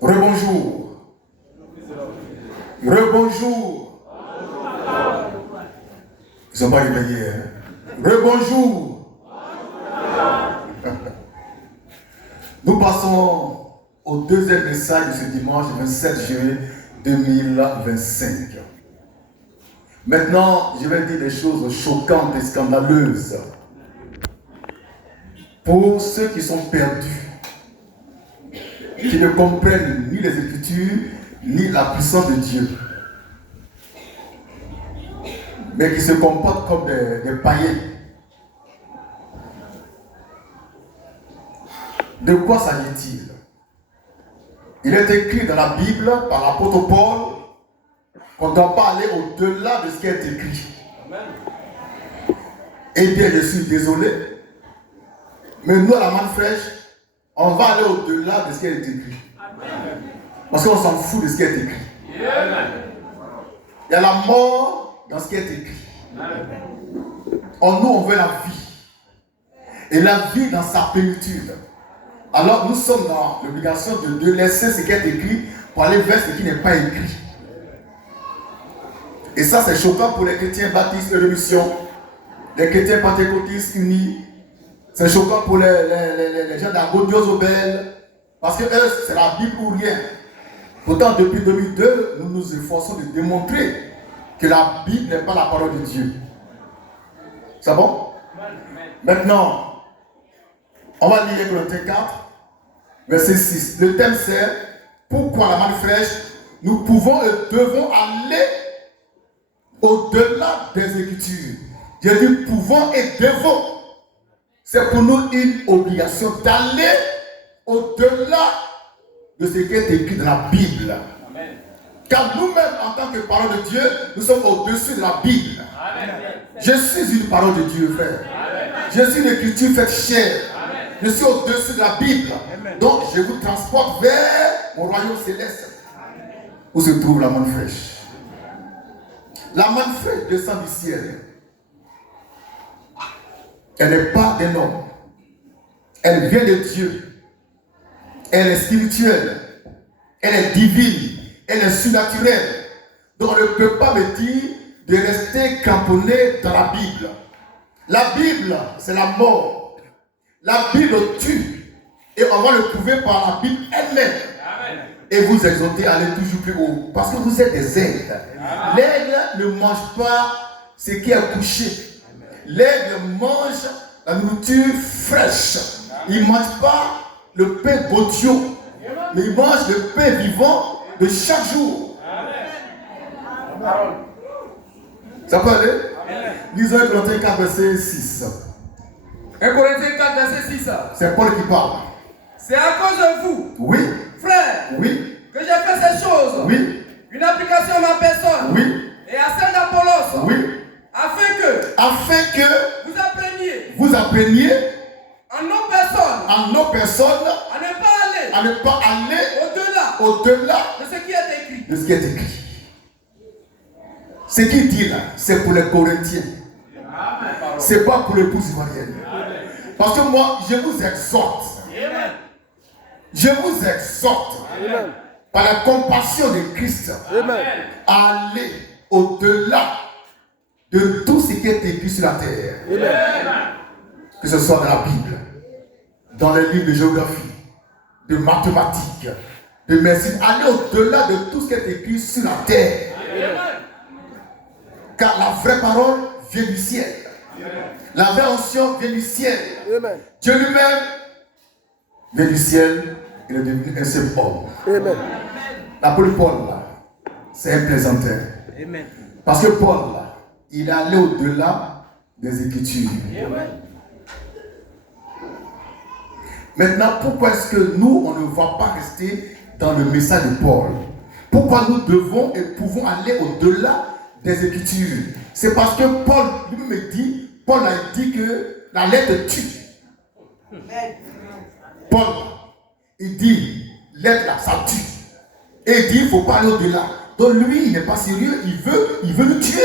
Rebonjour. Rebonjour. Ils sont pas réveillés. Hein? Rebonjour. Nous passons au deuxième message de ce dimanche 27 juillet 2025. Maintenant, je vais dire des choses choquantes et scandaleuses pour ceux qui sont perdus, qui ne comprennent ni les Écritures, ni la puissance de Dieu, mais qui se comportent comme des païens. De quoi s'agit-il? Il est écrit dans la Bible par l'apôtre Paul qu'on ne doit pas aller au-delà de ce qui est écrit. Eh bien, je suis désolé, mais nous, à la manne fraîche, on va aller au-delà de ce qui est écrit. Parce qu'on s'en fout de ce qui est écrit. Il y a la mort dans ce qui est écrit. En nous, on veut la vie. Et la vie dans sa plénitude. Alors, nous sommes dans l'obligation de laisser ce qui est écrit pour aller vers ce qui n'est pas écrit. Et ça, c'est choquant pour les chrétiens baptistes de mission, les chrétiens pentecôtistes unis. C'est choquant pour les gens d'Argo-Dios-Obel, parce que eux, c'est la Bible ou rien. Pourtant, depuis 2002, nous nous efforçons de démontrer que la Bible n'est pas la parole de Dieu. C'est bon? Maintenant, on va lire Corinthiens 4, verset 6. Le thème c'est pourquoi la manne fraîche, nous pouvons et devons aller au-delà des Écritures. J'ai dit pouvons et devons. C'est pour nous une obligation d'aller au-delà de ce qui est écrit dans la Bible. Amen. Car nous-mêmes, en tant que parole de Dieu, nous sommes au-dessus de la Bible. Amen. Je suis une parole de Dieu, frère. Amen. Je suis une écriture faite chair. Amen. Je suis au-dessus de la Bible. Amen. Donc, je vous transporte vers mon royaume céleste, où se trouve la manne fraîche. La manne fraîche descend du ciel. Elle n'est pas d'un homme. Elle vient de Dieu. Elle est spirituelle. Elle est divine. Elle est surnaturelle. Donc on ne peut pas me dire de rester cramponné dans la Bible. La Bible, c'est la mort. La Bible tue. Et on va le prouver par la Bible elle-même. Et vous exhortez à aller toujours plus haut. Parce que vous êtes des aigles. L'aigle ne mange pas ce qui est couché. L'aigle mange la nourriture fraîche. Il ne mange pas le pain botio, mais il mange le pain vivant de chaque jour. Ça peut aller? Lisons 1 Corinthiens 4, verset 6. 1 Corinthiens 4, verset 6. C'est Paul qui parle. C'est à cause de vous, Oui. frères, Oui. que j'ai fait ces choses. Oui. Une application à ma personne. Oui. Et à celle d'Apollos. Oui. Afin que vous appreniez en nos personnes à ne pas aller au-delà de ce qui est écrit. De ce qui est écrit. Ce qu'il dit là, c'est pour les Corinthiens. C'est pas pour l'épouse ivoirienne. Parce que moi, je vous exhorte. Je vous exhorte par la compassion de Christ à aller au-delà de tout ce qui est écrit sur la terre. Que ce soit dans la Bible, dans les livres de géographie, de mathématiques, de médecine. Aller au-delà de tout ce qui est écrit sur la terre. Car la vraie parole vient du ciel. La vraie onction vient du ciel. Dieu lui-même vient du ciel. Il est devenu un seul homme. L'apôtre Paul, là, c'est un plaisanteur. Parce que Paul, là, il est allé au-delà des Écritures. Maintenant, pourquoi est-ce que nous, on ne va pas rester dans le message de Paul? Pourquoi nous devons et pouvons aller au-delà des Écritures? C'est parce que Paul lui-même dit, Paul a dit que la lettre tue. Paul, il dit, lettre là, ça tue. Et il dit, il ne faut pas aller au-delà. Donc lui, il n'est pas sérieux, il veut nous tuer.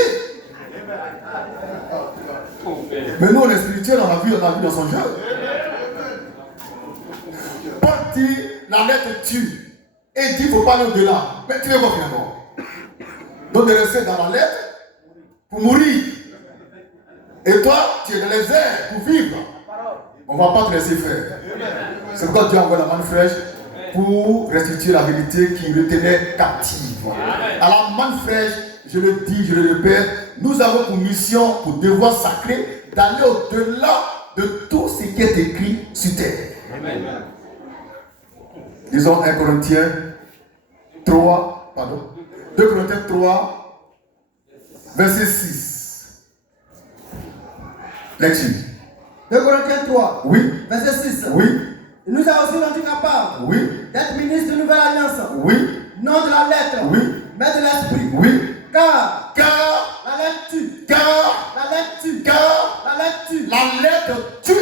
Mais nous, on est spirituel, on a vu dans son jeu. Paul dit, la lettre tue. Et il dit, il ne faut pas aller au-delà. Mais tu veux quoi finalement? Donc de rester dans la lettre pour mourir. Et toi, tu es dans les airs pour vivre. On ne va pas te laisser faire. C'est pourquoi Dieu envoie la manne fraîche pour restituer la vérité qui le tenait captive. À la manne fraîche, je le dis, je le répète, nous avons pour mission, pour devoir sacré, d'aller au-delà de tout ce qui est écrit sur terre. Amen. Disons 1 Corinthiens 3, pardon, 2 Corinthiens 3, verset 6. Lecture. 2 Corinthiens 3, oui. Verset 6. Oui. Il nous a aussi rendu capable d'être ministre de nouvelle alliance. Oui. Non de la lettre, mais de l'esprit. Oui. Car la lettre tue. La lettre tue. La lettre tue. La lettre tue.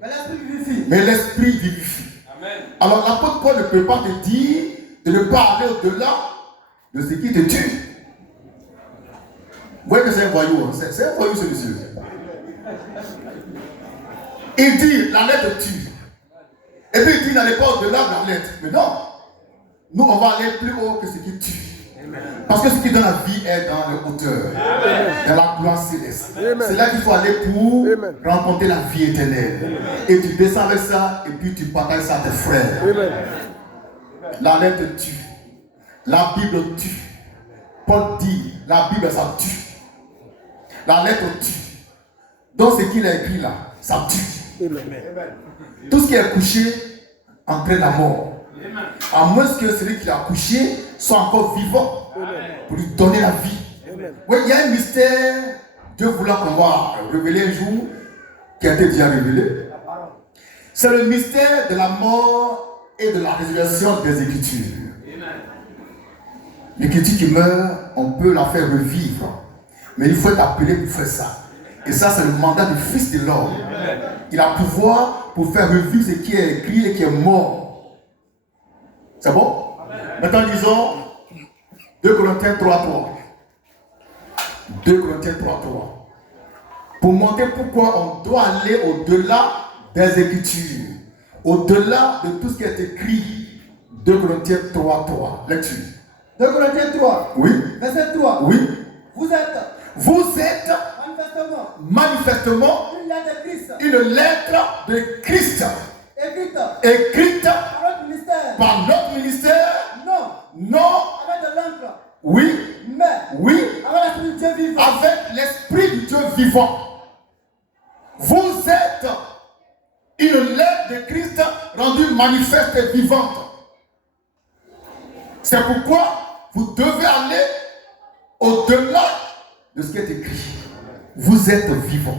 Mais l'esprit vivifie. Mais l'esprit vivifie. Amen. Alors l'apôtre Paul ne peut pas te dire de ne pas aller au-delà de ce qui te tue. Vous voyez que c'est un voyou, hein? C'est un voyou celui-ci. Il dit la lettre tue. Et puis il dit n'allez pas au-delà de la lettre. Mais non. Nous on va aller plus haut que ce qui tue. Amen. Parce que ce qui donne la vie est dans le hauteur. Dans la gloire céleste. C'est là qu'il faut aller pour rencontrer la vie éternelle. Amen. Et tu descends avec ça et puis tu partages ça à tes frères. Amen. La lettre tue. La Bible tue. Paul dit la Bible ça tue. La lettre tue. Donc ce qu'il a écrit là, ça tue. Amen. Tout ce qui est couché entraîne la mort. Amen. À moins que celui qui l'a couché soit encore vivant. Amen. Pour lui donner la vie. Amen. Oui, il y a un mystère, Dieu voulant qu'on va révéler un jour, qui a été déjà révélé. C'est le mystère de la mort et de la résurrection des Écritures. L'Écriture qui meurt, on peut la faire revivre. Mais il faut être appelé pour faire ça. Et ça, c'est le mandat du Fils de l'homme. Il a pouvoir pour faire revivre ce qui est écrit et qui est mort. C'est bon? Amen. Maintenant, lisons 2 Corinthiens 3.3. 2 Corinthiens 3.3. Pour montrer pourquoi on doit aller au-delà des Écritures. Au-delà de tout ce qui est écrit. 2 Corinthiens 3.3. Lecture. 2 Corinthiens 3. Oui. Verset 3. Oui. Vous êtes manifestement une lettre de Christ. Écrite par notre ministère. Non. Avec de l'encre. Oui. Mais avec l'esprit du Dieu vivant. Vous êtes une lettre de Christ rendue manifeste et vivante. C'est pourquoi vous devez aller au-delà de ce qui est écrit. Vous êtes vivant.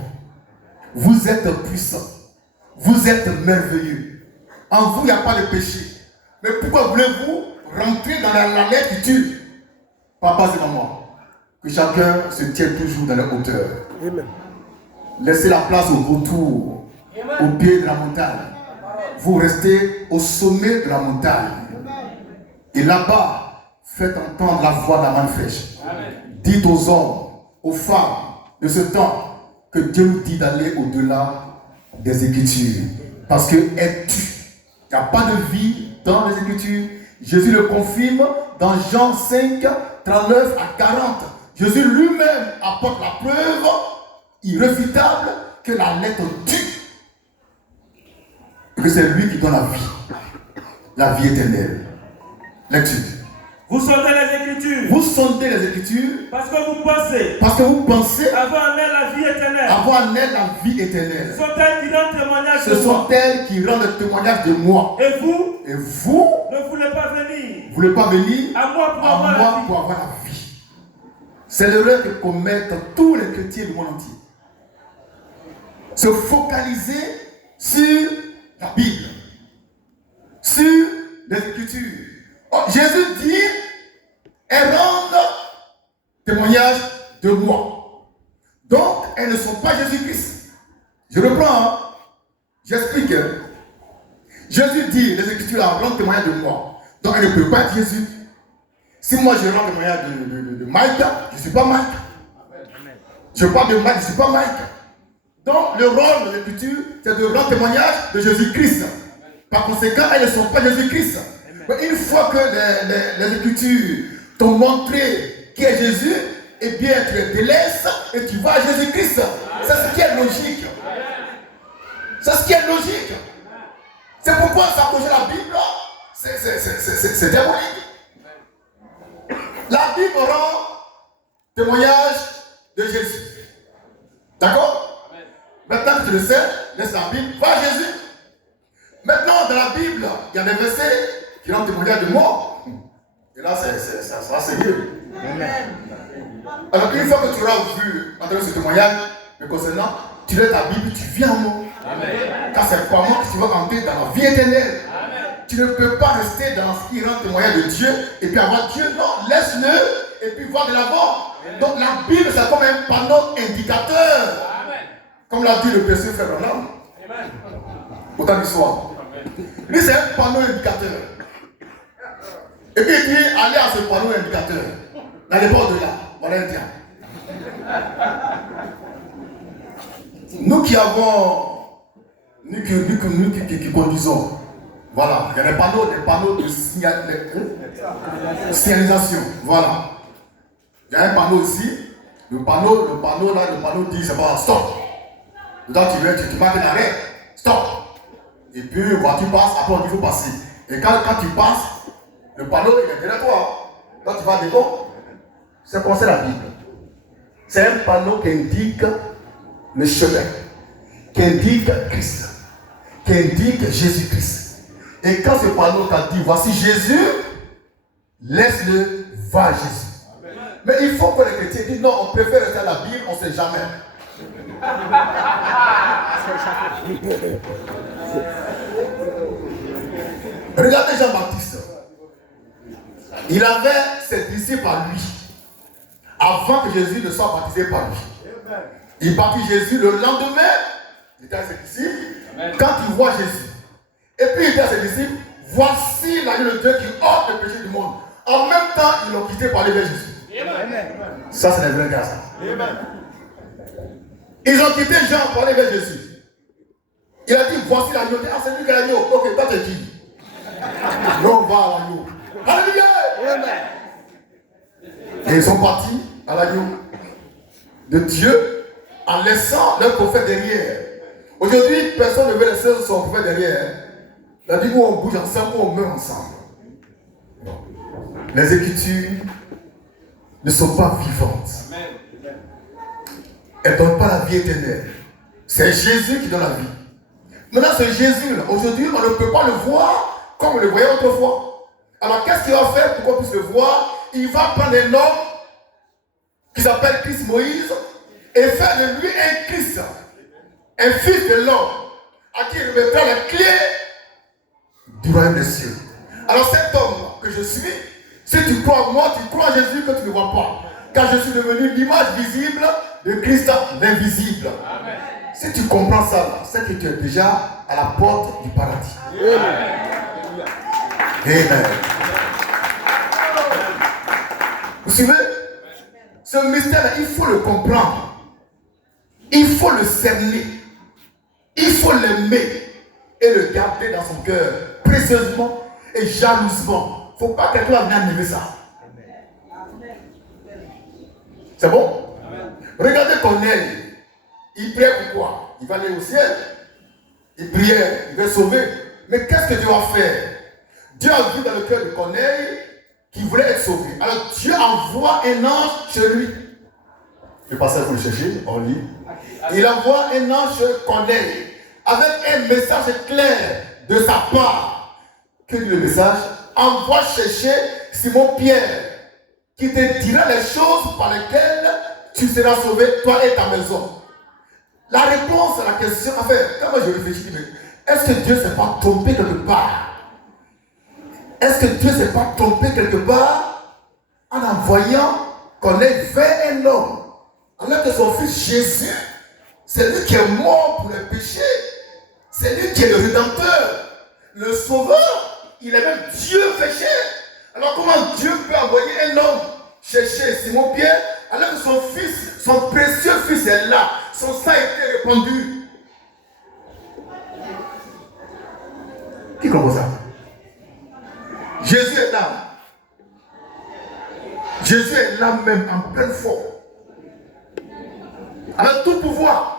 Vous êtes puissant. Vous êtes merveilleux. En vous, il n'y a pas de péché. Mais pourquoi voulez-vous rentrer dans la lettre qui tue? Papa et maman, que chacun se tienne toujours dans la hauteur. Amen. Laissez la place au retour, au pied de la montagne. Vous restez au sommet de la montagne. Et là-bas, faites entendre la voix de la manne fraîche. Dites aux hommes, aux femmes de ce temps, que Dieu nous dit d'aller au-delà des Écritures. Parce qu'elle tue. Il n'y a pas de vie dans les Écritures. Jésus le confirme dans Jean 5, 39 à 40. Jésus lui-même apporte la preuve irréfutable que la lettre tue. Et que c'est lui qui donne la vie éternelle. Lecture. Vous sondez les Écritures. Vous sondez les Écritures. Parce que vous pensez. Avoir en elle la vie éternelle. Avoir en elle la vie éternelle. Ce sont elles qui rendent témoignage de moi. Ce sont elles qui rendent témoignage de moi. Et vous ne voulez pas venir. Vous ne voulez pas venir à moi pour avoir la vie. C'est l'erreur que commettent tous les chrétiens du monde entier. Se focaliser sur la Bible. Sur les Écritures. Oh, Jésus dit, elles rendent témoignage de moi. Donc, elles ne sont pas Jésus-Christ. Je reprends, hein? J'explique. Jésus dit, les Écritures rendent témoignage de moi. Donc, elle ne peut pas être Jésus. Si moi je rends témoignage de Mike, je ne suis pas Mike. Je parle de Mike, je ne suis pas Mike. Donc le rôle de l'écriture, c'est de rendre témoignage de Jésus-Christ. Par conséquent, elles ne sont pas Jésus-Christ. Mais une fois que les Écritures t'ont montré qui est Jésus, eh bien tu les délaisses et tu vas à Jésus-Christ. C'est ce qui est logique. C'est ce qui est logique. C'est pourquoi s'approcher la Bible, c'est diabolique. La Bible rend témoignage de Jésus. D'accord? Maintenant que tu le sais, laisse la Bible, va à Jésus. Maintenant, dans la Bible, il y a des versets qui rendent témoignage de mort. Et là, ça sera sérieux. Alors, une fois que tu auras vu entendre ce témoignage me concernant, tu lèves ta Bible, tu viens en moi. Car c'est par moi que tu vas rentrer dans la vie éternelle. Tu ne peux pas rester dans ce qui rend témoignage de Dieu et puis avoir Dieu. Non, laisse-le et puis voir de l'avant. Donc la Bible, c'est comme un panneau indicateur. Comme l'a dit le précieux frère Branham. Autant du soir. Lui, c'est un panneau indicateur. Et puis il dit, allez à ce panneau indicateur. N'allez pas au-delà. Voilà un diable. Nous qui avons, nous qui conduisons, voilà, il y a des panneaux de signalisation. Voilà. Il y a un panneau ici. Le panneau dit, c'est pas stop. Donc tu marques l'arrêt. Stop. Et puis, la voiture passe, après il faut passer. Et quand tu passes, le panneau il est derrière toi. Quand tu vas devant, c'est comme ça la Bible. C'est un panneau qui indique le chemin, qui indique Christ, qui indique Jésus-Christ. Et quand ce panneau t'a dit, voici Jésus, laisse-le, va à Jésus. Amen. Mais il faut que les chrétiens disent, non, on préfère rester à la Bible, on ne sait jamais. Regardez Jean-Baptiste. Il avait ses disciples à lui. Avant que Jésus ne soit baptisé par lui. Il baptise Jésus le lendemain. Il était à ses disciples. Quand il voit Jésus. Et puis il dit à ses disciples, voici l'agneau de Dieu qui ôte le péché du monde. En même temps, ils l'ont quitté pour aller vers Jésus. Amen. Ça, c'est les vrais gars. Ils ont quitté Jean pour aller vers Jésus. Il a dit, voici l'agneau. Ah, c'est lui qui est l'agneau. Ok, toi t'es qui? Non, on va à l'agneau. Alléluia. Et ils sont partis à l'agneau de Dieu en laissant leur prophète derrière. Aujourd'hui, personne ne veut laisser son prophète derrière. Il a dit où on bouge ensemble, où on meurt ensemble. Non. Les Écritures ne sont pas vivantes. Elles ne donnent pas la vie éternelle. C'est Jésus qui donne la vie. Maintenant, ce Jésus-là, aujourd'hui, on ne peut pas le voir comme on le voyait autrefois. Alors, qu'est-ce qu'il va faire pour qu'on puisse le voir? Il va prendre un homme qui s'appelle Christ Moïse et faire de lui un Christ, un fils de l'homme, à qui il remettra les clés du royaume des cieux. Alors, cet homme que je suis, si tu crois en moi, tu crois en Jésus que tu ne vois pas. Car je suis devenu l'image visible de Christ l'invisible. Amen. Si tu comprends ça, c'est que tu es déjà à la porte du paradis. Amen. Amen. Vous suivez? Ce mystère-là, il faut le comprendre. Il faut le cerner. Il faut l'aimer et le garder dans son cœur précieusement et jalousement. Il ne faut pas que quelqu'un vienne enlever ça. C'est bon? Amen. Regardez Corneille. Il priait pourquoi? Il va aller au ciel. Il priait, il va sauver. Mais qu'est-ce que Dieu va faire? Dieu a vu dans le cœur de Corneille qu'il voulait être sauvé. Alors Dieu envoie un ange chez lui. Le passage, il faut le chercher, on lit. Il envoie un ange chez Corneille avec un message clair de sa part. Que dit le message? Envoie chercher Simon-Pierre, qui te dira les choses par lesquelles tu seras sauvé, toi et ta maison. La réponse à la question, enfin, quand moi je réfléchis, est-ce que Dieu ne s'est pas trompé quelque part? Est-ce que Dieu ne s'est pas trompé quelque part en envoyant qu'on ait fait un homme, alors que son fils Jésus, c'est lui qui est mort pour les péchés, c'est lui qui est le rédempteur, le sauveur, il est même Dieu péché. Alors comment Dieu peut envoyer un homme chercher Simon-Pierre alors que son fils Son précieux fils est là. Son sang a été répandu. Qui comprend ça? Jésus est là. Jésus est là même en pleine forme. Avec tout pouvoir.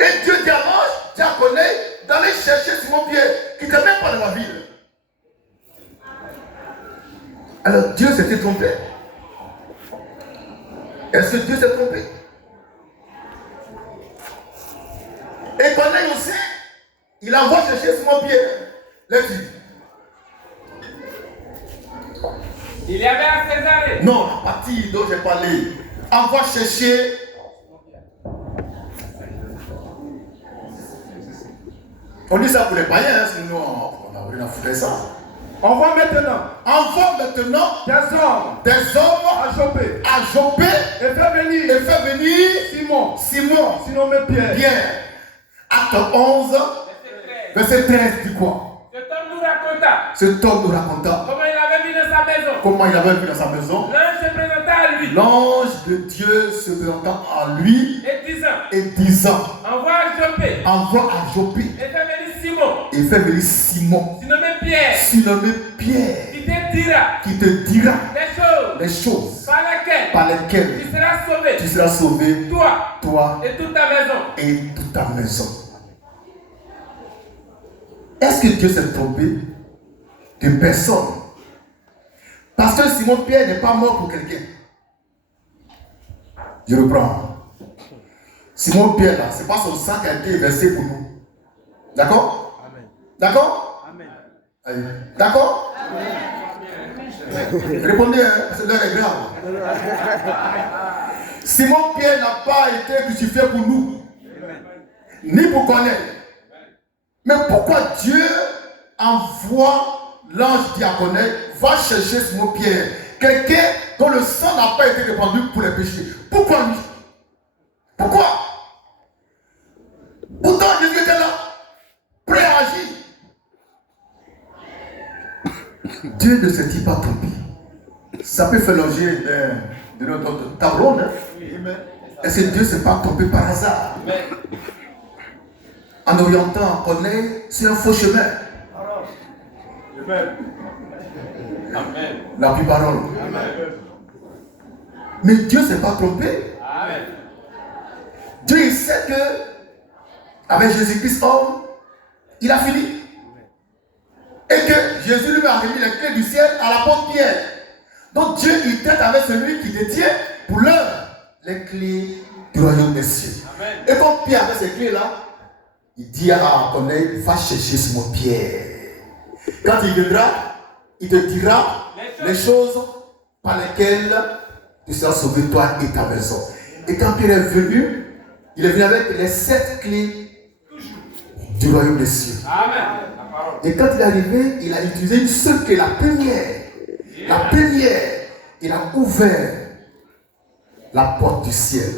Et Dieu dit à l'ange, diaconé, d'aller chercher Simon-Pierre, qui n'était même pas dans la ville. Alors Dieu s'était trompé. Est-ce que Dieu s'est trompé? Et Corneille aussi, il envoie chercher Simon-Pierre. Laisse-lui. Il y avait à Césarée. Non, la partie dont j'ai parlé. Envoie chercher. On dit ça pour les païens, hein, sinon on a rien à foutre ça. Envoie maintenant des hommes à Jopé. Et fait venir Simon. Sinon mais Pierre. Pierre. Acte 11, verset 13, dit quoi? Cet homme nous raconta Comment il avait vu dans sa maison. comment il avait vu dans sa maison. L'ange se présenta à lui. L'ange de Dieu se présentant à lui Et disant, envoie à Jopé. Et fait venir Simon. Sinon mais Pierre. Qui te dira Les choses. par lesquelles tu seras sauvé, toi Et toute ta maison. et toute ta maison. Est-ce que Dieu s'est trompé de personne? Parce que Simon-Pierre n'est pas mort pour quelqu'un. Je reprends. Simon-Pierre là, ce n'est pas son sang qui a été versé pour nous. D'accord? D'accord? D'accord? Répondez, hein, parce que l'heure est grave. Simon-Pierre n'a pas été crucifié pour nous, ni pour connaître. Mais pourquoi Dieu envoie l'ange diaconé, va chercher Simon-Pierre, quelqu'un dont le sang n'a pas été répandu pour les péchés? Pourquoi lui? Pourquoi? Pourtant Jésus était là, prêt à agir. Dieu ne s'est-il pas trompé? Ça peut faire l'objet de notre tableau, hein? Est-ce que Dieu ne s'est pas trompé par hasard? En orientant Corneille, c'est un faux chemin. Amen. La plus parole. Mais Dieu ne s'est pas trompé. Amen. Dieu il sait que avec Jésus-Christ homme, il a fini. Et que Jésus lui a remis les clés du ciel à l'apôtre Pierre. Donc Dieu il traite avec celui qui détient pour l'heure les clés du royaume des cieux. Amen. Et comme Pierre avait ces clés-là, il dit à Corneille, va chercher Simon Pierre. Quand il viendra, il te dira les choses par lesquelles tu seras sauvé, toi et ta maison. Et quand Pierre est venu, il est venu avec les 7 clés du royaume des cieux. Amen. Et quand il est arrivé, il a utilisé une seule clé, la première. La première, il a ouvert la porte du ciel.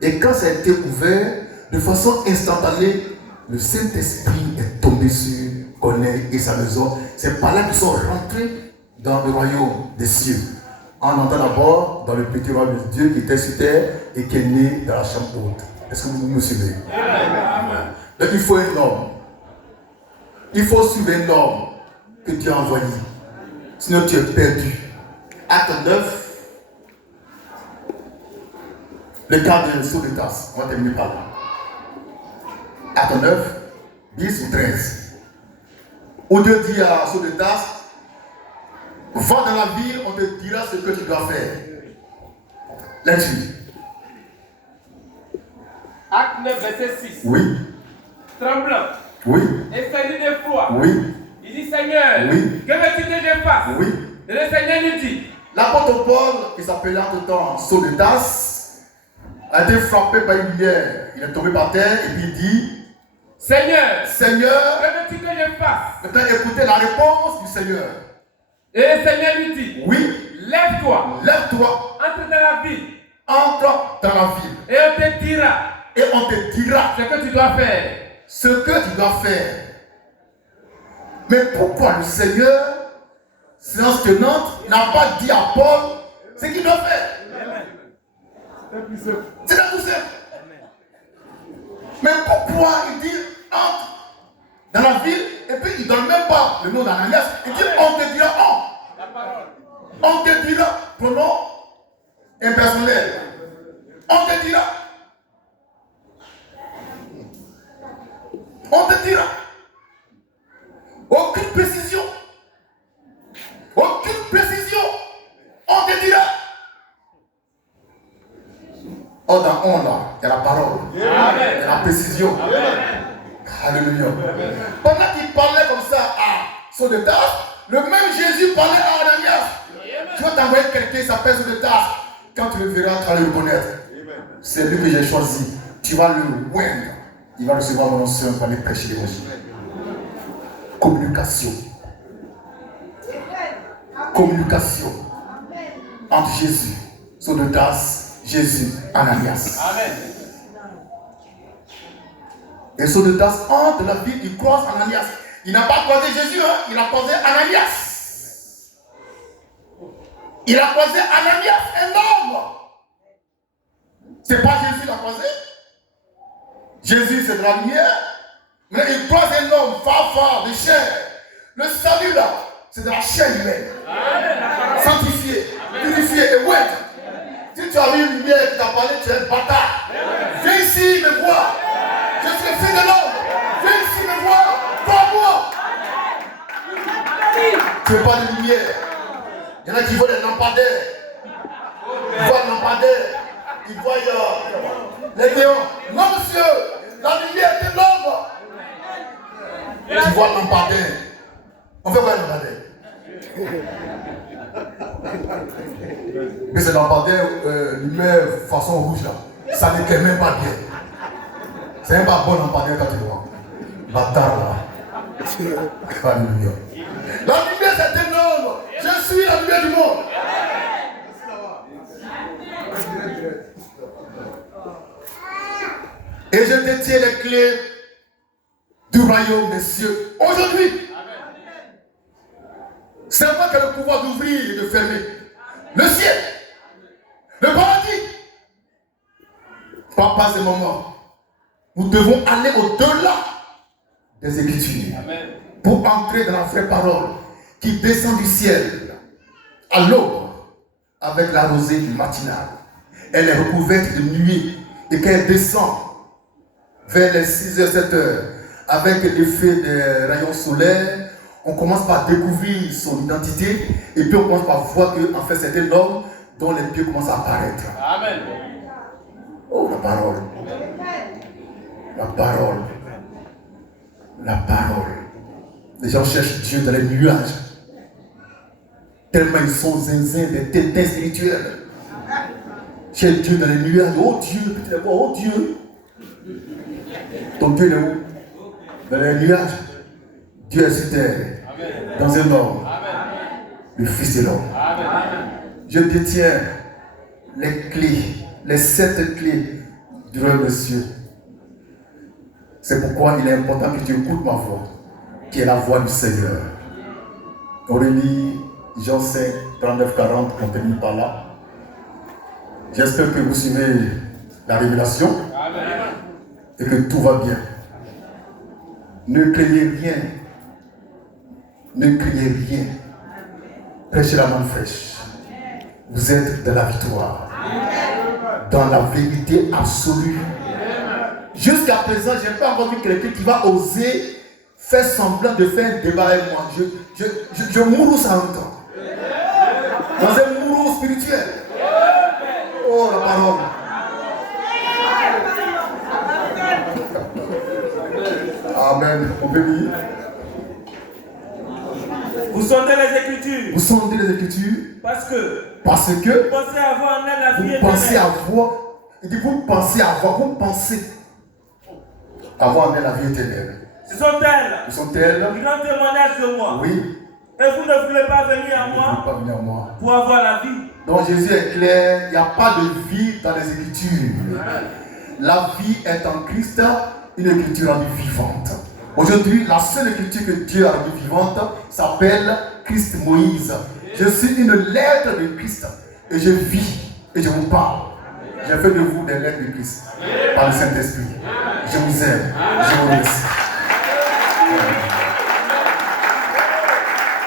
Et quand ça a été ouvert, de façon instantanée, le Saint-Esprit est tombé sur Corneille et sa maison. C'est par là qu'ils sont rentrés dans le royaume des cieux. En entrant d'abord dans le petit royaume de Dieu qui était sur terre et qui est né dans la chambre haute. Est-ce que vous me suivez? Donc il faut un homme. Il faut suivre un homme que Dieu a envoyé. Sinon tu es perdu. Acte 9. Le cas de saut de tasse. On va terminer par là. Acte 9, 10 ou 13. Où Dieu dit à saut de tasse, va dans la ville, on te dira ce que tu dois faire. Là-dessus. Acte 9, verset 6. Oui. Tremblant. Oui. Et saisi de foi. Oui. Il dit, Seigneur, Oui. que veux-tu que je fasse? Oui. Et le Seigneur lui dit, L'apôtre Paul, qui s'appelait entre-temps saut de tasse, a été frappé par une lumière. Il est tombé par terre et puis il dit, Seigneur, Seigneur, que veux-tu que je fasse? maintenant écoutez la réponse du Seigneur. Et le Seigneur lui dit, Oui, lève-toi, lève-toi, entre dans la ville, entre dans la ville et on te dira et on te dira ce que tu dois faire. ce que tu dois faire. Mais pourquoi le Seigneur, séance tenante, n'a pas dit à Paul ce qu'il doit faire? C'est tout simple. Mais pourquoi il dit entre dans la ville et puis il ne donne même pas le nom d'Ananias. Il dit on te dira on te dira pronom impersonnel. On te dira. On te dira. Aucune précision. Aucune précision. On te dira. Oh, dans on là, il y a la parole. Il y a la précision. Alléluia. Pendant qu'il parlait comme ça à Saul de Tarse, le même Jésus parlait à Ananias. Tu vas t'envoyer quelqu'un qui s'appelle Saul de Tarse. Quand tu le verras, tu vas le reconnaître. C'est lui que j'ai choisi. Tu vas le oindre. Il va recevoir mon nom pour aller prêcher l'évangile. Communication. Communication entre Jésus, Saul de Tarse, Jésus, Ananias. Amen. Et Saul de Tarse entre la ville, il croise Ananias. Il n'a pas croisé Jésus, hein? Il a croisé Ananias. Il a croisé Ananias, un homme. C'est pas Jésus qui l'a croisé. Jésus, c'est de la lumière. Mais il croise un homme fort de chair. Le salut là, c'est de la chair humaine. Sanctifié, purifié et ouais. Si tu as vu une lumière qui t'a parlé, tu es un bâtard. Viens ici me voir. Je suis le fils de l'homme. Viens ici me voir. Crois-moi. Tu veux pas de lumière. Il y en a qui voient des lampadaires. Ils voient des lampadaires. Ils voient les néons. Non, monsieur. La lumière de l'homme. Tu vois le lampadaire. On fait quoi le lampadaire? Mais c'est lampadaire, lumière façon rouge là. Ça ne t'aime même pas bien. C'est même pas bon lampadaire quand tu le vois. Bâtard là. Alléluia. La lumière c'est un homme. Je suis la lumière du monde. Et je détiens les clés du royaume des cieux. Aujourd'hui, c'est moi qui ai le pouvoir d'ouvrir et de fermer le ciel, le paradis. Papa, ce moment, nous devons aller au-delà des Écritures pour entrer dans la vraie parole qui descend du ciel à l'aube avec la rosée du matinal. Elle est recouverte de nuée et qu'elle descend vers les 6h, 7h avec l'effet des rayons solaires. On commence par découvrir son identité et puis on commence par voir qu'en fait c'est un homme dont les pieds commencent à apparaître. Amen. Oh, la parole. La parole. La parole. Les gens cherchent Dieu dans les nuages. Tellement ils sont zinzins, des tétins spirituels. Cherche Dieu dans les nuages. Oh Dieu, puis tu les vois, oh Dieu. Ton Dieu il est où? Dans les nuages. Dieu est sur terre. Dans un homme. Le Fils de l'homme. Je détiens les clés, les 7 clés du royaume des cieux. C'est pourquoi il est important que tu écoutes ma voix, qui est la voix du Seigneur. Aurélie, Jean 5, 39, 40, on termine par là. J'espère que vous suivez la révélation et que tout va bien. Ne craignez rien. Ne criez rien. Prêchez la main fraîche. Vous êtes dans la victoire. Dans la vérité absolue. Jusqu'à présent, je n'ai pas encore vu quelqu'un qui va oser faire semblant de faire un débat avec moi. Je mourou ça longtemps. Dans un mourou spirituel. Oh, la parole. Amen. On peut lire. Vous sondez les Écritures. Vous sondez les Écritures. Parce que Vous pensez avoir en elle la vie vous pensez éternelle. avoir. Il dit vous pensez avoir. Vous pensez avoir en elle la vie éternelle. Ce sont elles Ils sont elles. qui rendent témoignage de moi. Oui. Et vous ne voulez pas venir à Ils ne moi veulent pas venir à moi. pour avoir la vie. Donc Jésus est clair. Il n'y a pas de vie dans les Écritures. La vie est en Christ. Une écriture rendue vivante. Aujourd'hui, la seule écriture que Dieu a rendue vivante s'appelle Christ Moïse. Je suis une lettre de Christ et je vis et je vous parle. J'ai fait de vous des lettres de Christ par le Saint-Esprit. Je vous aime. Je vous remercie.